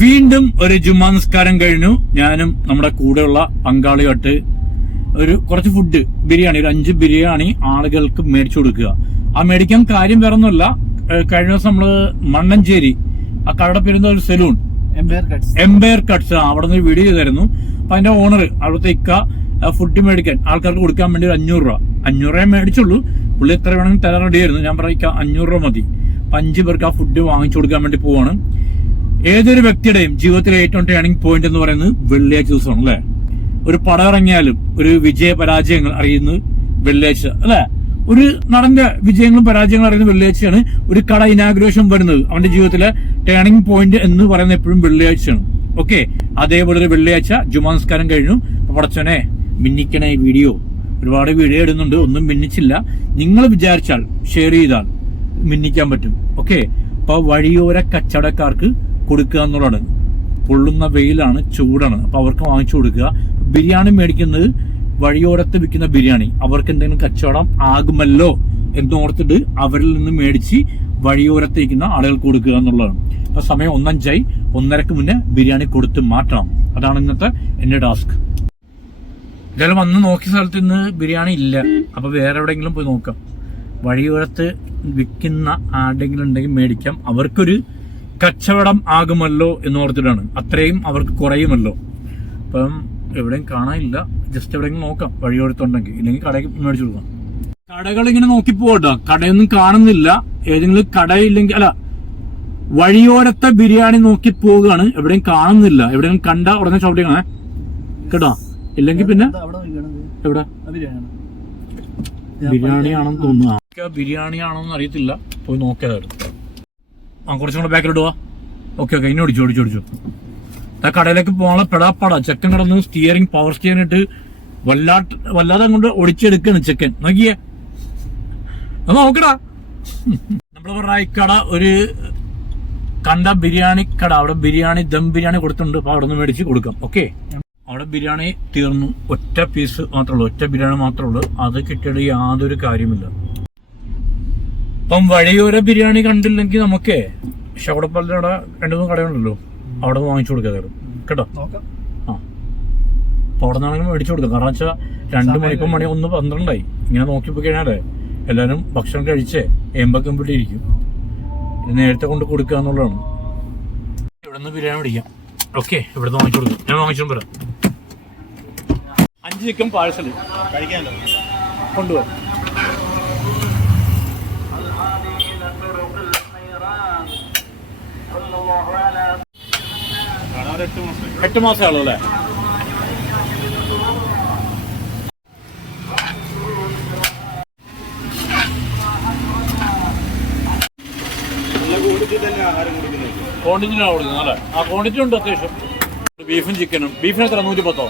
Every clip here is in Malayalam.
വീണ്ടും ഒരു ജുമാ നിസ്കാരം കഴിഞ്ഞു. ഞാനും നമ്മുടെ കൂടെയുള്ള പങ്കാളിയായിട്ട് ഒരു കുറച്ച് ഫുഡ് ബിരിയാണി ഒരു അഞ്ച് ബിരിയാണി ആളുകൾക്ക് മേടിച്ചു കൊടുക്കുക. ആ മേടിക്കാൻ കാര്യം വേറെ ഒന്നുമല്ല കഴിഞ്ഞ ദിവസം നമ്മൾ മണ്ണഞ്ചേരി ആ കടയുടെ പേരുന്ന ഒരു salon empire cuts empire cuts അവിടെ നിന്ന് വീഡിയോ ചെയ്തായിരുന്നു. അപ്പൊ അതിന്റെ ഓണർ അവിടുത്തെ ഇക്ക ഫുഡ് മേടിക്കാൻ ആൾക്കാർക്ക് കൊടുക്കാൻ വേണ്ടി ഒരു അഞ്ഞൂറ് രൂപ. അഞ്ഞൂറ് രൂപ മേടിച്ചുള്ളൂ. പുള്ളി എത്ര വേണമെങ്കിൽ തരാൻ റെഡിയായിരുന്നു ഞാൻ പറയാം അഞ്ഞൂറ് രൂപ മതി. അപ്പൊ അഞ്ച് പേർക്ക് ആ ഫുഡ് വാങ്ങിച്ചു കൊടുക്കാൻ വേണ്ടി പോവാണ്. ഏതൊരു വ്യക്തിയുടെയും ജീവിതത്തിലെ ഏറ്റവും ടേണിംഗ് പോയിന്റ് എന്ന് പറയുന്നത് വെള്ളിയാഴ്ച ദിവസമാണ് അല്ലെ? ഒരു പടം ഇറങ്ങിയാലും ഒരു വിജയ പരാജയങ്ങൾ അറിയുന്നത് വെള്ളിയാഴ്ച അല്ലെ? ഒരു നടന്റെ വിജയങ്ങളും പരാജയങ്ങളും അറിയുന്ന വെള്ളിയാഴ്ചയാണ് ഒരു കട ഇനാഗ്രേഷൻ വരുന്നത്. അവന്റെ ജീവിതത്തിലെ ടേണിംഗ് പോയിന്റ് എന്ന് പറയുന്നത് എപ്പോഴും വെള്ളിയാഴ്ചയാണ്. ഓക്കെ അതേപോലെ ഒരു വെള്ളിയാഴ്ച ജുമാ നിസ്കാരം കഴിഞ്ഞു. പടച്ചോനെ മിന്നിക്കണേ വീഡിയോ. ഒരുപാട് വീഡിയോ ഇടുന്നുണ്ട്. ഒന്നും മിന്നിച്ചില്ല. നിങ്ങൾ വിചാരിച്ചാൽ ഷെയർ ചെയ്താൽ മിന്നിക്കാൻ പറ്റും. ഓക്കെ അപ്പൊ വഴിയോര കച്ചവടക്കാർക്ക് കൊടുക്കുക എന്നുള്ളതാണ്. പൊള്ളുന്ന വെയിലാണ് ചൂടാണ്. അപ്പൊ അവർക്ക് വാങ്ങിച്ചു കൊടുക്കുക. ബിരിയാണി മേടിക്കുന്നത് വഴിയോരത്ത് വിൽക്കുന്ന ബിരിയാണി. അവർക്ക് എന്തെങ്കിലും കച്ചവടം ആകുമല്ലോ എന്നോർത്തിട്ട് അവരിൽ നിന്ന് മേടിച്ച് വഴിയോരത്ത് ഇരിക്കുന്ന ആളുകൾക്ക് കൊടുക്കുക എന്നുള്ളതാണ്. അപ്പൊ സമയം ഒന്നഞ്ചായി. ഒന്നരക്ക് മുന്നേ ബിരിയാണി കൊടുത്ത് മാറ്റണം. അതാണ് ഇന്നത്തെ എന്റെ ടാസ്ക്. എന്തായാലും വന്ന് നോക്കിയ സ്ഥലത്ത് ഇന്ന് ബിരിയാണി ഇല്ല. അപ്പൊ വേറെ എവിടെയെങ്കിലും പോയി നോക്കാം. വഴിയോരത്ത് വിൽക്കുന്ന ആരുടെങ്കിലും ഉണ്ടെങ്കിൽ മേടിക്കാം. അവർക്കൊരു കച്ചവടം ആകുമല്ലോ എന്ന് ഓർത്തിട്ടാണ്. അത്രയും അവർക്ക് കുറയുമല്ലോ. അപ്പം എവിടെയും കാണാനില്ല. ജസ്റ്റ് എവിടെയെങ്കിലും നോക്കാം. വഴിയോടുത്തുണ്ടെങ്കിൽ ഇല്ലെങ്കിൽ കടയിൽ മേടിച്ചു കൊടുക്കാം. കടകൾ ഇങ്ങനെ നോക്കി പോകട്ടോ. കടയൊന്നും കാണുന്നില്ല. ഏതെങ്കിലും കടയില്ലെങ്കിൽ അല്ല വഴിയോരത്തെ ബിരിയാണി നോക്കി പോവുകയാണ്. എവിടെയും കാണുന്നില്ല. എവിടെയും കണ്ട ഉടനെ ചവിട്ടിക്കണേ കേട്ടോ? ഇല്ലെങ്കിൽ പിന്നെ എവിടെ? ബിരിയാണി ആണെന്ന് തോന്നുന്നു. ബിരിയാണി ആണോന്ന് അറിയത്തില്ല. പോയി നോക്കിയതായിരുന്നു ആ കുറച്ചും കൂടെ ബാക്കിലോട്ട് പോവാ. ഓക്കെ ഓക്കെ ഇനി ഓടിച്ചു ഓടിച്ചു ഓടിച്ചു. ആ കടയിലേക്ക് പോകാനുള്ള പെടാപ്പാടാ. ചെക്കൻ കിടന്നു സ്റ്റിയറിംഗ് പവർ സ്റ്റിയറിംഗ് ഇട്ട് വല്ലാട്ട് വല്ലാതെ കൊണ്ട് ഒടിച്ചെടുക്കാണ് ചെക്കൻ. നോക്കിയേ. നോക്കടാ. നമ്മൾ പറഞ്ഞ ഈ കട ഒരു കണ്ട ബിരിയാണി കട. അവിടെ ബിരിയാണി ദം ബിരിയാണി കൊടുത്തിട്ടുണ്ട്. അപ്പൊ അവിടെ നിന്ന് മേടിച്ച് കൊടുക്കാം. ഓക്കെ അവിടെ ബിരിയാണി തീർന്നു. ഒറ്റ പീസ് മാത്രമേ ഉള്ളൂ. ഒറ്റ ബിരിയാണി മാത്രമേ ഉള്ളൂ. അത് കിട്ടിയിട്ട് യാതൊരു കാര്യമില്ല ഇപ്പം വഴിയോര ബിരിയാണി കണ്ടില്ലെങ്കിൽ നമുക്കേ അവിടെ രണ്ടു മൂന്ന് കടയുണ്ടല്ലോ. അവിടെ നിന്ന് വാങ്ങിച്ചു കൊടുക്കാം കേട്ടോ? ആ. അവിടെ നിന്നാണെങ്കിലും മേടിച്ചു കൊടുക്കാം. കാരണം വെച്ചാൽ രണ്ട് മണിപ്പം മണി ഒന്ന് പന്ത്രണ്ടായി. ഇങ്ങനെ നോക്കിപ്പോ കഴിഞ്ഞാലേ എല്ലാരും ഭക്ഷണം കഴിച്ചേ എമ്പക്കമ്പിട്ടി ഇരിക്കും. ഇത് നേരത്തെ കൊണ്ട് കൊടുക്കുക എന്നുള്ളതാണ്. ഇവിടെ നിന്ന് ബിരിയാണി മേടിക്കാം. ഓക്കെ ഇവിടെ നിന്ന് വാങ്ങിച്ചു കൊടുക്കാം. ഞാൻ വാങ്ങിച്ചു പറയാം അഞ്ച് ചിക്കൻ പാഴ്സൽ കഴിക്കാനല്ലോ കൊണ്ടുപോകാം. എട്ട് മാസം എട്ട് മാസമേ ഉള്ളൂ അല്ലേ കൊടുക്കുന്നത്. ക്വാണ്ടിറ്റിനാണ് കൊടുക്കുന്നത് അല്ലേ? ആ ക്വാണ്ടിറ്റി ഉണ്ട് അത്യാവശ്യം. ബീഫും ചിക്കനും ബീഫിന് എത്ര? നൂറ്റി പത്തോ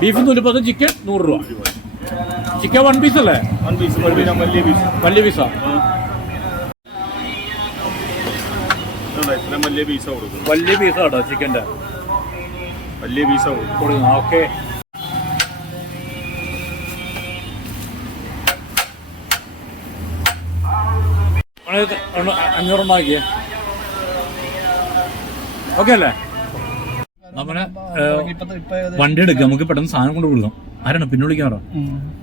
ബീഫ് നൂറ്റി പത്ത് ചിക്കൻ നൂറ് രൂപ. ചിക്കൻ വൺ പീസ് അല്ലേ? വൺ പീസ് വലിയ വലിയ പീസ് വലിയ പീസാ വലിയ പീസ കൊടുക്കും വലിയ പീസ കേട്ടോ ചിക്കന്റെ വലിയ പീസ കൊടുക്കും കൊടുക്കുന്നത്. ഓക്കെ അഞ്ഞൂറുണ്ടാക്കിയേ ഓക്കെ അല്ലേ? നമ്മളെ വണ്ടി എടുക്കുക. നമുക്ക് പെട്ടെന്ന് സാധനം കൊണ്ട് കൊടുക്കാം. ആരാണ്? പിന്നെ വിളിക്കാറോ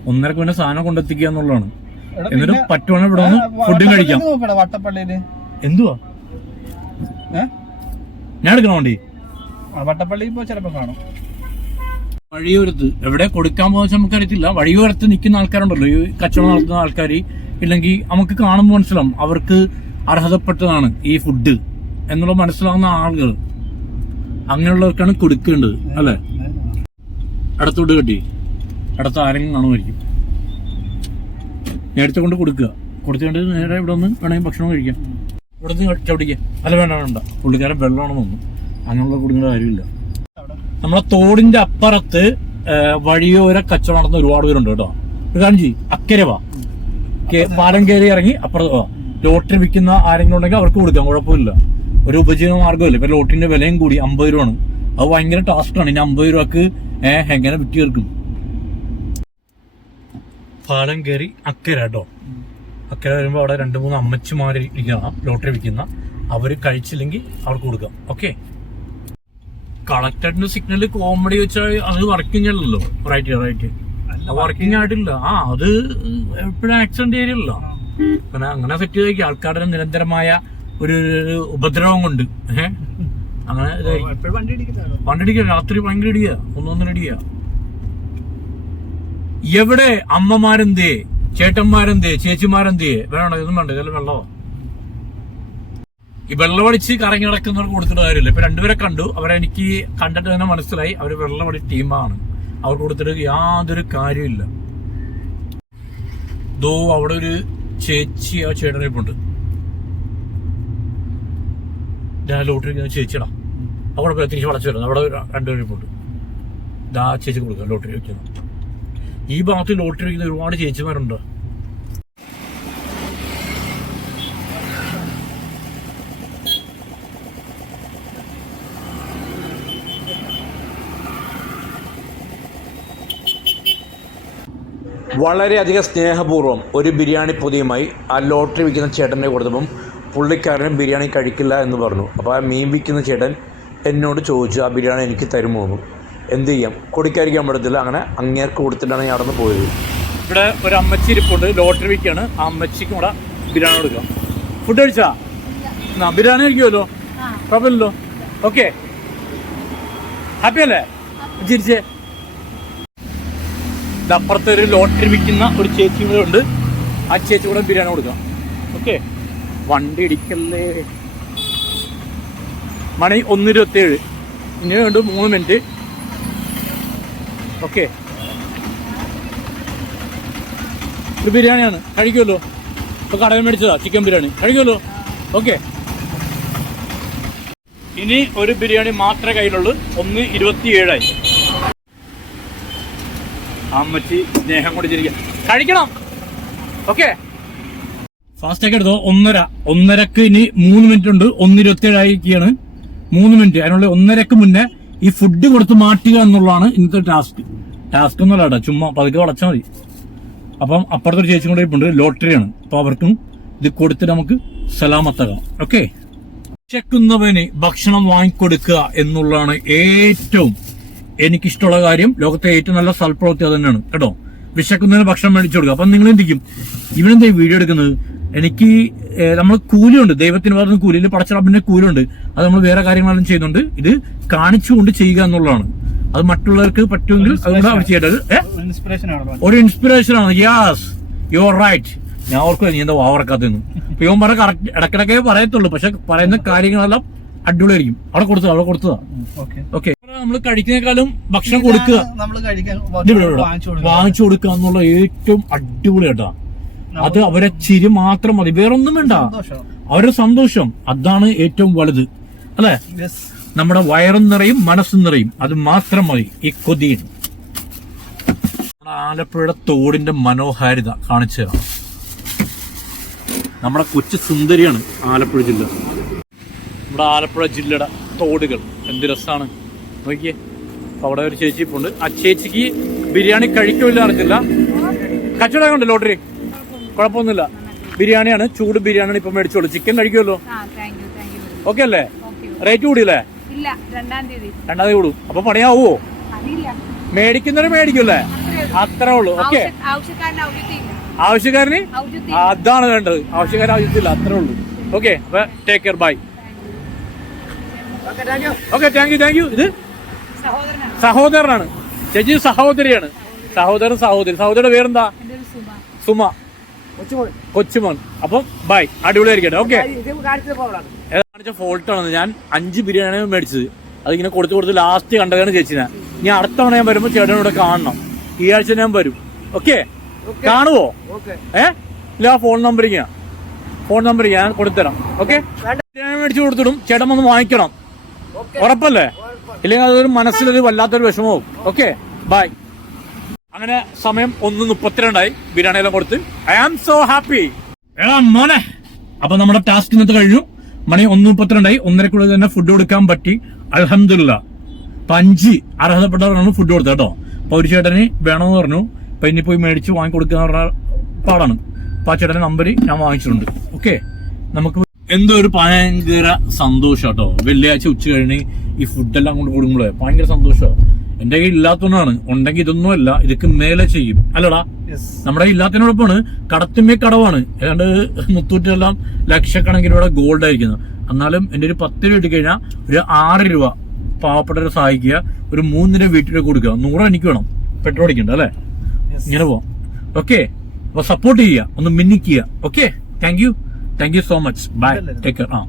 ഒന്നരക്ക് പിന്നെ സാധനം കൊണ്ടെത്തിക്കുക എന്നുള്ളതാണ്. എന്നിട്ട് പറ്റുവാണെങ്കിൽ ഇവിടെ വന്ന് ഫുഡും കഴിക്കാം. വട്ടപ്പള്ളിയിൽ. എന്തുവാ? ഞാൻ എടുക്കണോ വണ്ടി? ആ, വട്ടപ്പള്ളിയിൽ ഇപ്പൊ ചിലപ്പോ കാണും. വഴിയോരത്ത് എവിടെ കൊടുക്കാൻ പോകുന്ന നമുക്കറിയത്തില്ല. വഴിയോരത്ത് നിൽക്കുന്ന ആൾക്കാരുണ്ടല്ലോ. ഈ കച്ചവടം നടത്തുന്ന ആൾക്കാർ ഇല്ലെങ്കിൽ നമുക്ക് കാണുമ്പോൾ മനസ്സിലാവും അവർക്ക് അർഹതപ്പെട്ടതാണ് ഈ ഫുഡ് എന്നുള്ള മനസ്സിലാവുന്ന ആളുകൾ. അങ്ങനെയുള്ളവർക്കാണ് കൊടുക്കേണ്ടത് അല്ലെ? അടുത്തോട്ട് കെട്ടി. അടുത്ത ആരെങ്കിലും കാണുമായിരിക്കും. നേരത്തെ കൊണ്ട് കൊടുക്കുക. കൊടുത്തുകൊണ്ട് നേരെ ഇവിടെ ഒന്ന് വേണമെങ്കിൽ ഭക്ഷണം കഴിക്കാം. ഇവിടെ നിന്ന് ചവിടിക്കുക അല്ല വേണ്ട വേണ്ട പുള്ളിക്കാരൻ തോന്നുന്നു അങ്ങനെയുള്ള കുടുങ്ങളുടെ കാര്യമില്ല. നമ്മളെ തോടിന്റെ അപ്പുറത്ത് വഴിയോര കച്ചവടം നടത്തുന്ന ഒരുപാട് പേരുണ്ട് കേട്ടോ. ഒരു കാര്യം ചെയ്യ്. അക്കരെ വാ. പാലം കയറി ഇറങ്ങി അപ്പുറത്ത് ലോട്ടറി വിൽക്കുന്ന ആരെങ്കിലും ഉണ്ടെങ്കിൽ അവർക്ക് കൊടുക്കാം. കുഴപ്പമില്ല. ഒരു ഉപജീവന മാർഗമല്ലേ ഇപ്പൊ ലോട്ടറിന്റെ വിലയും കൂടി അമ്പത് രൂപയാണ്. ആണ് അത് ഭയങ്കര ടാസ്ക്കാണ്. ഇനി അമ്പത് രൂപക്ക് ഏഹ് എങ്ങനെ വിറ്റ് തീർക്കും പാലം കയറി അക്കര കേട്ടോ. അക്കരെ വരുമ്പോൾ അവിടെ രണ്ട് മൂന്ന് അമ്മച്ചിമാർ ഇരിക്കണം ലോട്ടറി വിൽക്കുന്ന അവർ കഴിച്ചില്ലെങ്കിൽ അവർക്ക് കൊടുക്കാം. ഓക്കെ കളക്ടറിന്റെ സിഗ്നൽ കോമഡി വെച്ചാൽ അത് വർക്കിംഗ് അല്ലല്ലോ റൈറ്റ് റൈറ്റ് വർക്കിംഗ് ആയിട്ടില്ല. ആ അത് എപ്പോഴും ആക്സിഡന്റ് ഏരിയല്ല അങ്ങനെ അങ്ങനെ സെറ്റ് ചെയ്തേക്ക് ആൾക്കാരുടെ നിരന്തരമായ ഒരു ഉപദ്രവം കൊണ്ട്. ഏഹ് അങ്ങനെ വണ്ടി അടിക്കുക രാത്രി ഭയങ്കര ഇടിയാ. ഒന്നൊന്നര ഇടിയാ. എവിടെ അമ്മമാരെന്തേ? ചേട്ടന്മാരെന്തേ ചേച്ചിമാരെന്ത് വേണോ? ഇതൊന്നും വേണ്ട. ഇതെല്ലാം വെള്ളോ ഈ വെള്ളമടിച്ച് കറങ്ങി നടക്കുന്നവർക്ക് കൊടുത്തിട്ട് കാര്യമില്ല. ഇപ്പൊ രണ്ടുപേരെ കണ്ടു. അവരെ എനിക്ക് കണ്ടിട്ട് തന്നെ മനസ്സിലായി. അവർ വെള്ളമടി ടീമാണ്. അവർക്ക് കൊടുത്തിട്ട് യാതൊരു കാര്യമില്ല ദോ അവിടെ ഒരു ചേച്ചി ആ ചേട്ടനെ ഉണ്ട് ഞാൻ ലോട്ടറി ചേച്ചിടാ അവിടെ തിരിച്ച് വളച്ചു വരുന്നത് അവിടെ രണ്ടുപേരെ ഉണ്ട് ദാ ചേച്ചി കൊടുക്കുക. ലോട്ടറി വെക്കുന്നു. ഈ ഭാഗത്ത് ലോട്ടറി വയ്ക്കുന്ന ഒരുപാട് ചേച്ചിമാരുണ്ട്. വളരെയധികം സ്നേഹപൂർവം ഒരു ബിരിയാണി പൊതിയുമായി ആ ലോട്ടറി വിൽക്കുന്ന ചേട്ടനെ കൊടുത്തപ്പം പുള്ളിക്കാരനും ബിരിയാണി കഴിക്കില്ല എന്ന് പറഞ്ഞു. അപ്പോൾ ആ മീൻ വിൽക്കുന്ന ചേട്ടൻ എന്നോട് ചോദിച്ചു ആ ബിരിയാണി എനിക്ക് തരുമോ? എന്ന് എന്ത് ചെയ്യാം? കൊടുക്കാതിരിക്കാൻ പറ്റത്തില്ല. അങ്ങനെ അങ്ങേർക്ക് കൊടുത്തിട്ടാണ് ഞാൻ നടന്ന് പോയത്. ഇവിടെ ഒരു അമ്മച്ചി ഇരിപ്പുണ്ട്. ലോട്ടറി വിൽക്കാണ്. ആ അമ്മച്ചിക്കും കൂടെ ബിരിയാണി കൊടുക്കാം. ഫുഡ് കഴിച്ചാ? എന്നാ ബിരിയാണി കഴിക്കുമല്ലോ? കുഴപ്പമില്ലല്ലോ. ഓക്കെ ഹാപ്പി അല്ലേ? ചിരിച്ചേ അപ്പുറത്ത് ഒരു ലോട്ടറി വിൽക്കുന്ന ഒരു ചേച്ചി കൂടെ ഉണ്ട്. ആ ചേച്ചി കൂടെ ബിരിയാണി കൊടുക്കാം. ഓക്കെ വണ്ടി ഇടിക്കല്ലേ? മണി ഒന്ന് ഇരുപത്തേഴ് ഇനി വേണ്ട മൂന്ന് മിനിറ്റ്. ഓക്കെ. ഒരു ബിരിയാണിയാണ്. കഴിക്കുമല്ലോ? ഇപ്പൊ കടയിൽ മേടിച്ചതാ ചിക്കൻ ബിരിയാണി. കഴിക്കുമല്ലോ? ഓക്കെ. ഇനി ഒരു ബിരിയാണി മാത്രമേ കയ്യിലുള്ളൂ. ഒന്ന് ഇരുപത്തിയേഴായി. അമ്മച്ചി സ്നേഹം കൊണ്ടിരിക്കുക കഴിക്കണം. ഓക്കെ. ഫാസ്റ്റ് ഒക്കെ എടുത്തോ. ഒന്നര. ഒന്നരക്ക് ഇനി മൂന്ന് മിനിറ്റ് ഉണ്ട്. ഒന്ന് ഇരുപത്തിയേഴായിരിക്കുകയാണ് മൂന്ന് മിനിറ്റ് അതിനുള്ള ഒന്നരക്ക് മുന്നേ ഈ ഫുഡ് കൊടുത്ത് മാറ്റുക എന്നുള്ളതാണ് ഇന്നത്തെ ടാസ്ക് ടാസ്ക് ഒന്നും കേട്ടോ ചുമ്മാ പതുക്കെ വളച്ചാൽ മതി. അപ്പം അപ്പുറത്തൊരു ചേച്ചി കൂടെ ഇപ്പുണ്ട് ലോട്ടറിയാണ് അപ്പൊ അവർക്കും ഇത് കൊടുത്തിട്ട് നമുക്ക് സലാമത്താകാം. ഓക്കെ വിശക്കുന്നവന് ഭക്ഷണം വാങ്ങിക്കൊടുക്കുക എന്നുള്ളതാണ് ഏറ്റവും എനിക്കിഷ്ടമുള്ള കാര്യം. ലോകത്തെ ഏറ്റവും നല്ല സൽപ്രവൃത്തി അത് തന്നെയാണ്. കേട്ടോ? വിശക്കുന്നതിന് ഭക്ഷണം മേടിച്ചു കൊടുക്കുക. അപ്പം നിങ്ങൾ എന്തിക്കും ഇവനെന്താ ഈ വീഡിയോ എടുക്കുന്നത്? എനിക്ക് നമ്മൾ കൂലിയുണ്ട്. ദൈവത്തിന് പറഞ്ഞ കൂലിയിൽ പടച്ചറപ്പിന്റെ കൂലിയുണ്ട്. അത് നമ്മൾ വേറെ കാര്യങ്ങളെല്ലാം ചെയ്യുന്നുണ്ട്. ഇത് കാണിച്ചുകൊണ്ട് ചെയ്യുക എന്നുള്ളതാണ്. അത് മറ്റുള്ളവർക്ക് പറ്റുമെങ്കിൽ അതുകൊണ്ട് അവർ ചെയ്യേണ്ടത് ഇൻസ്പിറേഷൻ ആണോ ഒരു ഇൻസ്പിറേഷൻ ആണ്. യാസ് യു ആർ റൈറ്റ് ഞാൻ ഓർക്കും നീ എന്താ വാവറക്കാത്തെന്ന് ഇവൻ പറഞ്ഞ കറക്റ്റ് ഇടക്കിടക്കേ പറയത്തുള്ളൂ. പക്ഷെ പറയുന്ന കാര്യങ്ങളെല്ലാം അടിപൊളിയായിരിക്കും. അവിടെ കൊടുത്തത് അവിടെ കൊടുത്തതാ. ഓക്കെ നമ്മൾ കഴിക്കുന്നേക്കാളും ഭക്ഷണം കൊടുക്കുക. വാങ്ങിച്ചു കൊടുക്കുക. വാങ്ങിച്ചു കൊടുക്കുക എന്നുള്ള ഏറ്റവും അടിപൊളി കേട്ടാ അത് അവരെ ചിരി മാത്രം മതി. വേറൊന്നും വേണ്ട. അവരെ അവരുടെ സന്തോഷം. അതാണ് ഏറ്റവും വലുത്. അല്ലെ? നമ്മുടെ വയറും നിറയും മനസ്സും നിറയും. അത് മാത്രം മതി. ഈ കൊതിയിൽ ആലപ്പുഴയുടെ തോടിന്റെ മനോഹാരിത കാണിച്ചു തരാം. നമ്മുടെ കൊച്ചു സുന്ദരിയാണ് ആലപ്പുഴ ജില്ല. നമ്മുടെ ആലപ്പുഴ ജില്ലയുടെ തോടുകൾ എന്ത് രസമാണ് നോക്കിയേ. അവിടെ ഒരു ചേച്ചി ഇപ്പോൾ ആ ചേച്ചിക്ക് ബിരിയാണി കഴിക്കില്ല അറിഞ്ഞില്ല. കച്ചവടം ഉണ്ട് ലോട്ടറി? കുഴപ്പമൊന്നുമില്ല. ബിരിയാണിയാണ് ചൂട് ബിരിയാണിയാണ് ഇപ്പൊ മേടിച്ചോളൂ. ചിക്കൻ കഴിക്കുമല്ലോ? ഓക്കെ അല്ലേ? റേറ്റ് കൂടിയില്ലേ? ഇല്ല രണ്ടാം തീയതി. കൂടും. അപ്പൊ പണിയാവോ? അറിയില്ല മേടിക്കുന്നവര് മേടിക്കൂല്ലേ? അത്രേ ഉള്ളൂ. ഓക്കെ ആവശ്യ- ആവശ്യക്കാരന് അതാണ് വേണ്ടത്. ആവശ്യക്കാരൻ ആവശ്യത്തില്ല അത്രേ ഉള്ളൂ. ഓക്കെ അപ്പൊ take care bye okay thank you thank you ഇത് സഹോദരനാണ്. സഹോദരനാണ്. ചേച്ചി സഹോദരിയാണ്. സഹോദരൻ സഹോദരി. സഹോദരിയുടെ പേരെന്താ? സുമ. കൊച്ചുമോൻ. അപ്പം ബൈ അടിപൊളിയായിരിക്കട്ടെ. ഓക്കെ കാണിച്ച ഫോൾട്ടാണ് ഞാൻ അഞ്ച് ബിരിയാണി മേടിച്ചത്. അതിങ്ങനെ കൊടുത്ത് കൊടുത്ത് ലാസ്റ്റ് കണ്ടതാണ് ചേച്ചിനെ. ഞാൻ അടുത്ത തവണ ഞാൻ വരുമ്പോൾ ഇവിടെ കാണണം. ഈ ആഴ്ച ഞാൻ വരും. ഓക്കെ കാണുവോ? ഏ? ഇല്ല ഫോൺ നമ്പർ ഇങ്ങനെ. ഫോൺ നമ്പർ ഞാൻ കൊടുത്തരാം. ഓക്കെ ബിരിയാണി മേടിച്ച് കൊടുത്തിടും. ചേട്ടൻ വന്ന് വാങ്ങിക്കണം. ഉറപ്പല്ലേ? ഇല്ലെങ്കിൽ അതൊരു മനസ്സിലൊരു വല്ലാത്തൊരു വിഷമവും. ഓക്കെ ബൈ അങ്ങനെ സമയം ഒന്ന് മുപ്പത്തിരണ്ടായി. ബിരിയാണി എല്ലാം കൊടുത്ത്. ഐ ആം സോ ഹാപ്പി മോനെ അപ്പൊ നമ്മുടെ ടാസ്ക് ഇന്നത്തെ കഴിഞ്ഞു. മണി ഒന്ന് മുപ്പത്തിരണ്ടായി. ഒന്നരക്കുള്ളിൽ തന്നെ ഫുഡ് കൊടുക്കാൻ പറ്റി. അലഹമില്ല അപ്പൊ അഞ്ച് അർഹതപ്പെട്ടവരാണ് ഫുഡ് കൊടുത്തത് കേട്ടോ. അപ്പൊ ഒരു ചേട്ടന് വേണമെന്ന് പറഞ്ഞു. അപ്പൊ ഇനി പോയി മേടിച്ച് വാങ്ങി കൊടുക്കുക പറഞ്ഞ പാടാണ്. അപ്പൊ ആ ചേട്ടന്റെ നമ്പർ ഞാൻ വാങ്ങിച്ചിട്ടുണ്ട്. ഓക്കെ നമുക്ക് എന്തോ ഒരു ഭയങ്കര സന്തോഷം കേട്ടോ. വെള്ളിയാഴ്ച ഉച്ച കഴിഞ്ഞ് ഈ ഫുഡെല്ലാം കൊണ്ട് കൊടുക്കുമ്പോഴേ ഭയങ്കര സന്തോഷമാണ് എന്റെ കയ്യിൽ ഇല്ലാത്തതുകൊണ്ടാണ്. ഉണ്ടെങ്കിൽ ഇതൊന്നും അല്ല ഇതൊക്കെ മേലെ ചെയ്യും. അല്ലടാ നമ്മുടെ ഇല്ലാത്തതിനോടൊപ്പമാണ് കടത്തുമ്മേ കടവാണ്. ഏതാണ്ട് മുത്തൂറ്റെല്ലാം ലക്ഷക്കണക്കിന് രൂപയുടെ ഗോൾഡ് ആയിരിക്കുന്നത്. എന്നാലും എന്റെ ഒരു പത്ത് രൂപ കിട്ടിക്കഴിഞ്ഞാൽ ഒരു ആറ് രൂപ പാവപ്പെട്ടവരെ സഹായിക്കുക ഒരു മൂന്നിര വീട്ടിൽ കൊടുക്കുക. നൂറ് എനിക്ക് വേണം. പെട്രോൾ അടിക്കണ്ട അല്ലേ? ഇങ്ങനെ പോവാം. ഓക്കെ അപ്പൊ സപ്പോർട്ട് ചെയ്യുക ഒന്ന് മിന്നിക്കുക okay thank you thank you so much bye take care ആ.